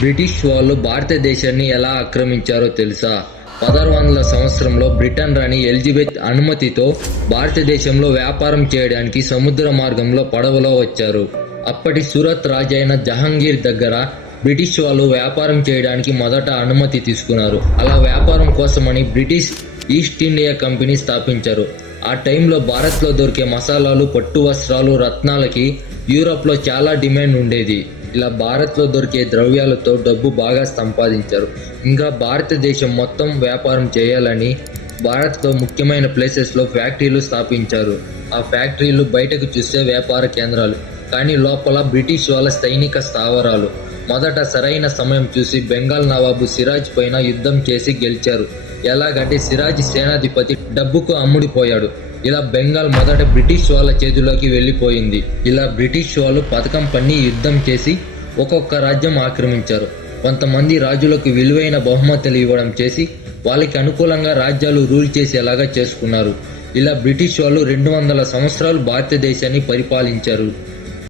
British వాళ్ళు భారతదేశాన్ని ఎలా ఆక్రమించారో తెలుసా? 1600 సంవత్సరంలో బ్రిటన్ రాణి ఎలిజబెత్ అనుమతితో భారతదేశంలో వ్యాపారం చేయడానికి సముద్ర మార్గంలో పడవలో వచ్చారు. అప్పటి సూరత్ రాజైన జహాంగీర్ దగ్గర బ్రిటిష్ వాళ్ళు వ్యాపారం చేయడానికి మొదట అనుమతి తీసుకున్నారు. అలా వ్యాపారం కోసమని బ్రిటిష్ ఈస్ట్ ఇండియా కంపెనీ స్థాపించారు. ఆ టైంలో భారత్లో దొరికే మసాలాలు, పట్టు వస్త్రాలు, రత్నాలకి యూరోప్లో చాలా డిమాండ్ ఉండేది. ఇలా భారత్లో దొరికే ద్రవ్యాలతో డబ్బు బాగా సంపాదించారు. ఇంకా భారతదేశం మొత్తం వ్యాపారం చేయాలని భారత్లో ముఖ్యమైన ప్లేసెస్లో ఫ్యాక్టరీలు స్థాపించారు. ఆ ఫ్యాక్టరీలు బయటకు చూస్తే వ్యాపార కేంద్రాలు, కానీ లోపల బ్రిటిష్ వాళ్ళ సైనిక స్థావరాలు. మొదట సరైన సమయం చూసి బెంగాల్ నవాబు సిరాజ్ పైన యుద్ధం చేసి గెలిచారు. ఎలాగంటే సిరాజ్ సేనాధిపతి డబ్బుకు అమ్ముడిపోయాడు. ఇలా బెంగాల్ మొదట బ్రిటిష్ వాళ్ళ చేతిలోకి వెళ్ళిపోయింది. ఇలా బ్రిటిష్ వాళ్ళు పథకం పన్ని యుద్ధం చేసి ఒక్కొక్క రాజ్యం ఆక్రమించారు. కొంతమంది రాజులకు విలువైన బహుమతులు ఇవ్వడం చేసి వాళ్ళకి అనుకూలంగా రాజ్యాలు రూల్ చేసేలాగా చేసుకున్నారు. ఇలా బ్రిటిష్ వాళ్ళు 200 సంవత్సరాలు భారతదేశాన్ని పరిపాలించారు.